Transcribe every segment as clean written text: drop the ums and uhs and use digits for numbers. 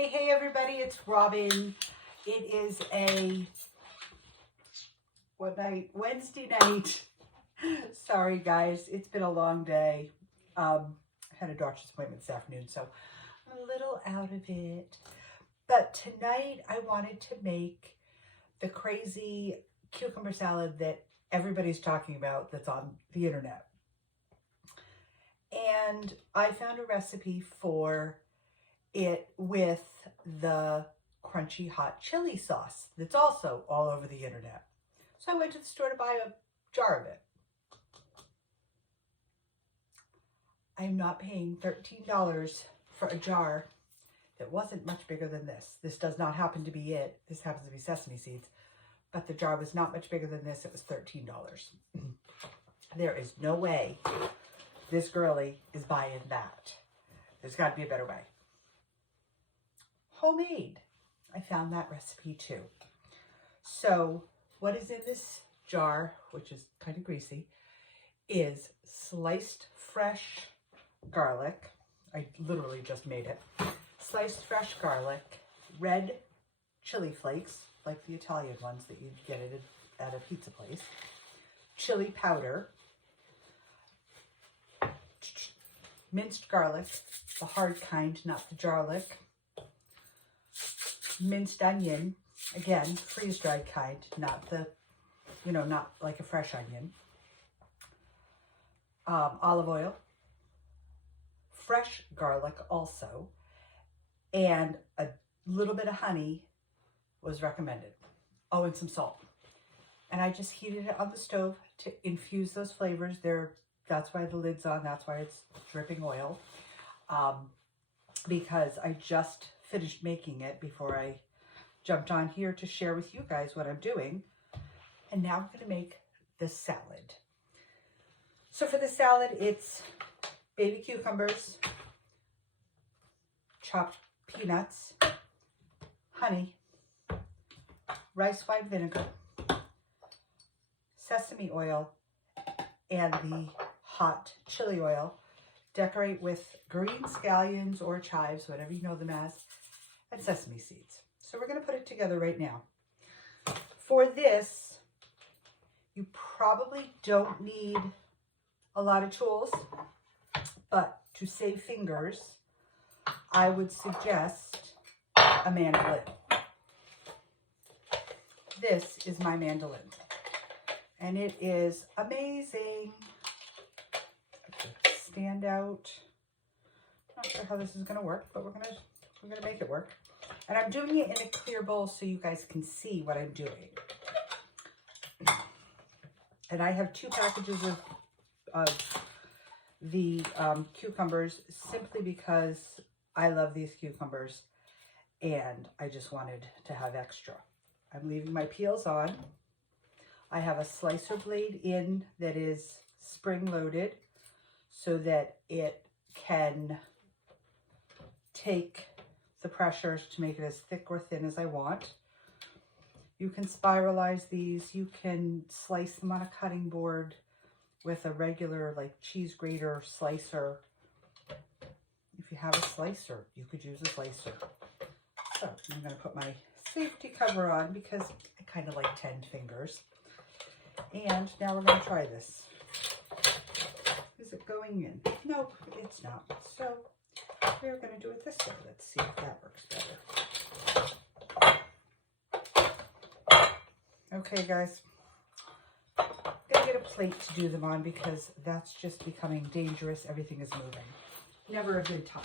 Hey everybody, it's Robin. It is Wednesday night. Sorry guys, it's been a long day. I had a doctor's appointment this afternoon, so I'm a little out of it. But tonight I wanted to make the crazy cucumber salad that everybody's talking about that's on the internet. And I found a recipe for it with the crunchy hot chili sauce that's also all over the internet. So I went to the store to buy a jar of it. I'm not paying $13 for a jar that wasn't much bigger than this. This does not happen to be it. This happens to be sesame seeds, but the jar was not much bigger than this. It was $13. There is no way this girly is buying that. There's got to be a better way. Homemade. I found that recipe too. So what is in this jar, which is kind of greasy, is sliced fresh garlic. I literally just made it. Sliced fresh garlic, red chili flakes, like the Italian ones that you'd get at a pizza place, chili powder, minced garlic, the hard kind, not the jarlic, minced onion, again, freeze-dried kind, not the, not like a fresh onion, olive oil, fresh garlic also, and a little bit of honey was recommended. Oh, and some salt. And I just heated it on the stove to infuse those flavors. That's why the lid's on, that's why it's dripping oil, because I just finished making it before I jumped on here to share with you guys what I'm doing. And now I'm going to make the salad. So for the salad, it's baby cucumbers, chopped peanuts, honey, rice wine vinegar, sesame oil, and the hot chili oil. Decorate with green scallions or chives, whatever you know them as, and sesame seeds. So we're going to put it together right now. For this, you probably don't need a lot of tools, but to save fingers, I would suggest a mandolin. This is my mandolin, and it is amazing. Stand out. Not sure how this is going to work, but we're gonna make it work. And I'm doing it in a clear bowl so you guys can see what I'm doing. And I have 2 packages of the cucumbers simply because I love these cucumbers and I just wanted to have extra. I'm leaving my peels on. I have a slicer blade in that is spring-loaded so that it can take the pressures to make it as thick or thin as I want. You can spiralize these. You can slice them on a cutting board with a regular like cheese grater slicer. If you have a slicer, you could use a slicer. So I'm going to put my safety cover on because I kind of like 10 fingers. And now we're going to try this. Is it going in? Nope, it's not. So we're going to do it this way. Let's see if that works better. Okay, guys. I'm going to get a plate to do them on because that's just becoming dangerous. Everything is moving. Never a good time.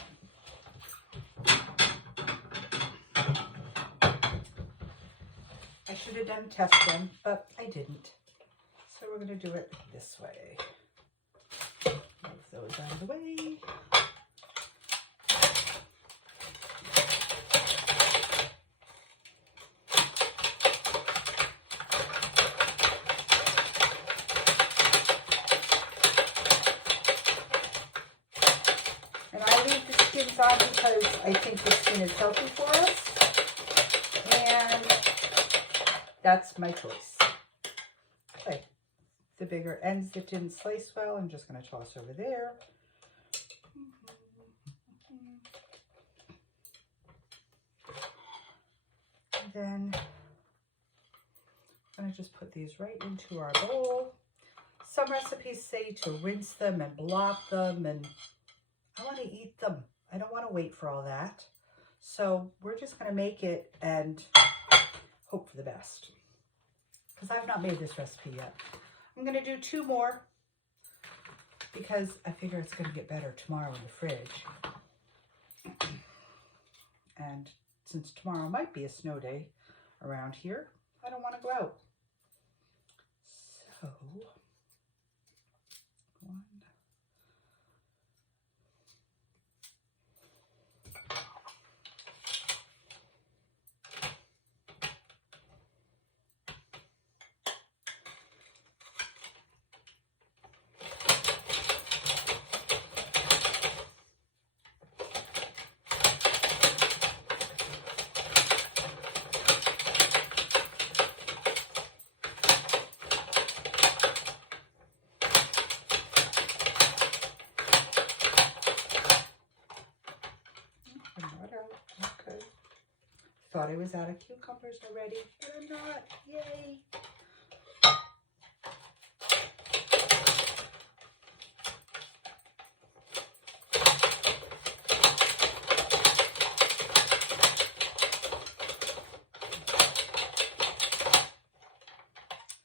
I should have done a test run, but I didn't. So we're going to do it this way. Move those out of the way. And I leave the skins on because I think the skin is healthy for us. And that's my choice. Okay. The bigger ends that didn't slice well, I'm just going to toss over there. then I'm going to just put these right into our bowl. Some recipes say to rinse them and blot them, and I want to eat them. I don't want to wait for all that. So we're just going to make it and hope for the best, because I've not made this recipe yet. I'm going to do 2 more because I figure it's going to get better tomorrow in the fridge. And since tomorrow might be a snow day around here, I don't want to go out. So, 1. Okay. Thought I was out of cucumbers already, but I'm not. Yay!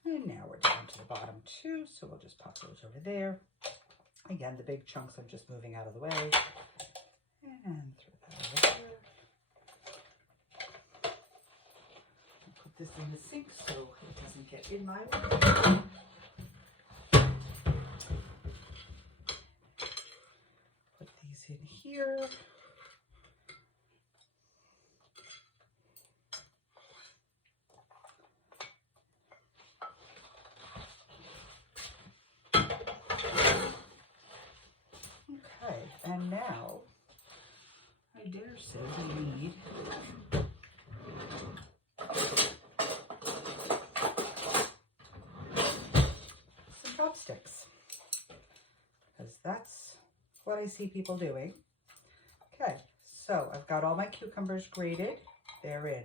And now we're down to the bottom 2, so we'll just pop those over there. Again, the big chunks I'm just moving out of the way. And throw that over there. Put this in the sink so it doesn't get in my way. Put these in here. Okay, and now I dare say we need some chopsticks, because that's what I see people doing. Okay, so I've got all my cucumbers grated. They're in.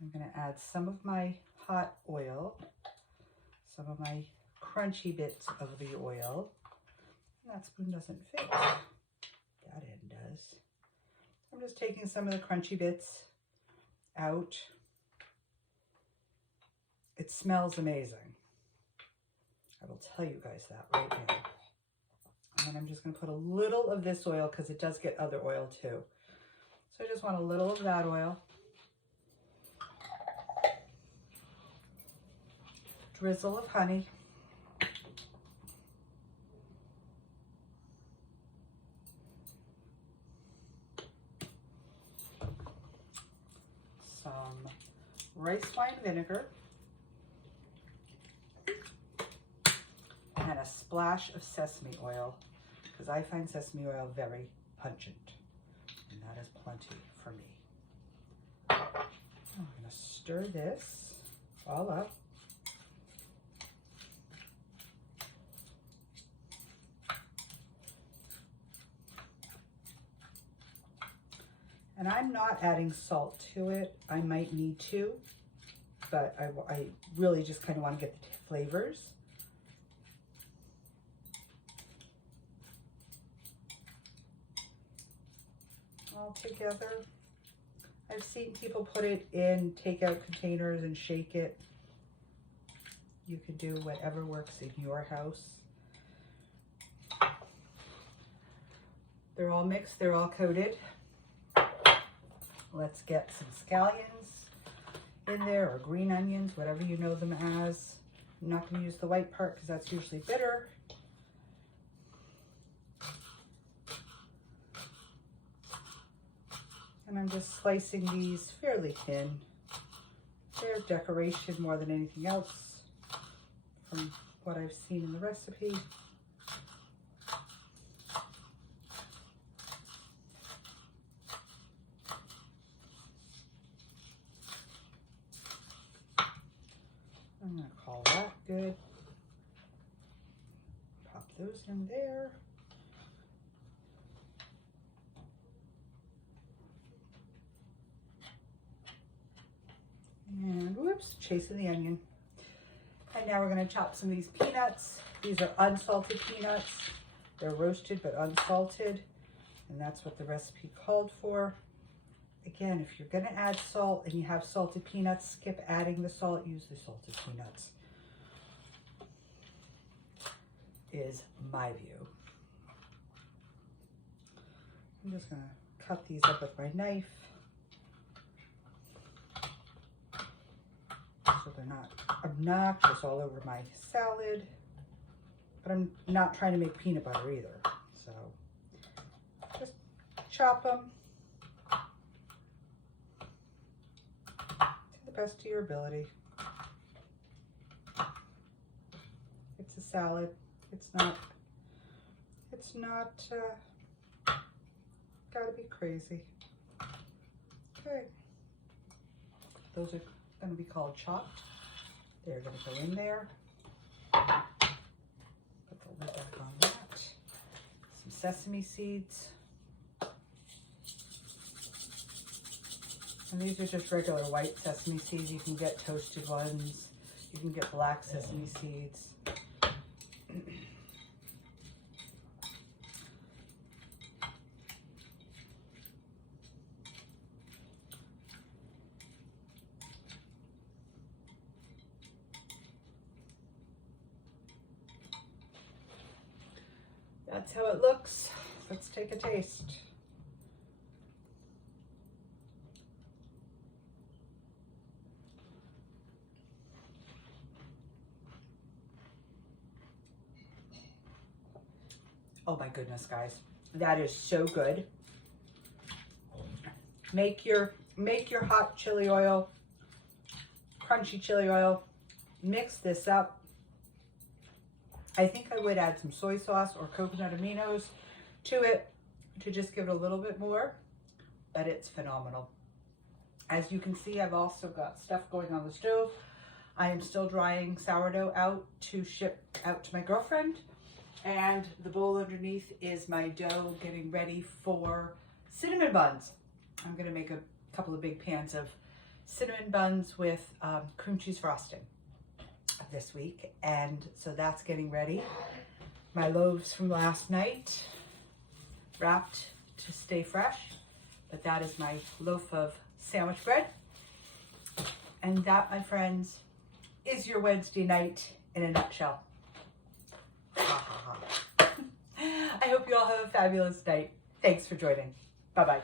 I'm going to add some of my hot oil, some of my crunchy bits of the oil. That spoon doesn't fit. That end does. I'm just taking some of the crunchy bits out. It smells amazing. I will tell you guys that right now. And then I'm just going to put a little of this oil because it does get other oil too. So I just want a little of that oil. Drizzle of honey. Some rice wine vinegar, and a splash of sesame oil, because I find sesame oil very pungent, and that is plenty for me. I'm going to stir this all up. And I'm not adding salt to it. I might need to, but I really just kind of want to get the flavors. All together. I've seen people put it in takeout containers and shake it. You can do whatever works in your house. They're all mixed, they're all coated. Let's get some scallions in there, or green onions, whatever you know them as. I'm not going to use the white part because that's usually bitter. And I'm just slicing these fairly thin. They're decoration more than anything else from what I've seen in the recipe. I'm going to call that good. Pop those in there. oops, chasing the onion. And now we're gonna chop some of these peanuts. These are unsalted peanuts. They're roasted but unsalted, and that's what the recipe called for. Again, if you're gonna add salt and you have salted peanuts, skip adding the salt, use the salted peanuts, is my view. I'm just gonna cut these up with my knife so they're not obnoxious all over my salad, but I'm not trying to make peanut butter either. So just chop them to the best of your ability. It's a salad. It's not gotta be crazy. Okay. Those are gonna be called chopped. They're gonna go in there. Put the lid back on that. Some sesame seeds. And these are just regular white sesame seeds. You can get toasted ones. You can get black sesame seeds. That's how it looks. Let's take a taste. Oh my goodness, guys. That is so good. Make your hot chili oil, crunchy chili oil. Mix this up. I think I would add some soy sauce or coconut aminos to it to just give it a little bit more, but it's phenomenal. As you can see, I've also got stuff going on the stove. I am still drying sourdough out to ship out to my girlfriend, and the bowl underneath is my dough getting ready for cinnamon buns. I'm gonna make a couple of big pans of cinnamon buns with cream cheese frosting this week, and so that's getting ready. My loaves from last night wrapped to stay fresh, but that is my loaf of sandwich bread, and that, my friends, is your Wednesday night in a nutshell. I hope you all have a fabulous night. Thanks for joining. Bye-bye.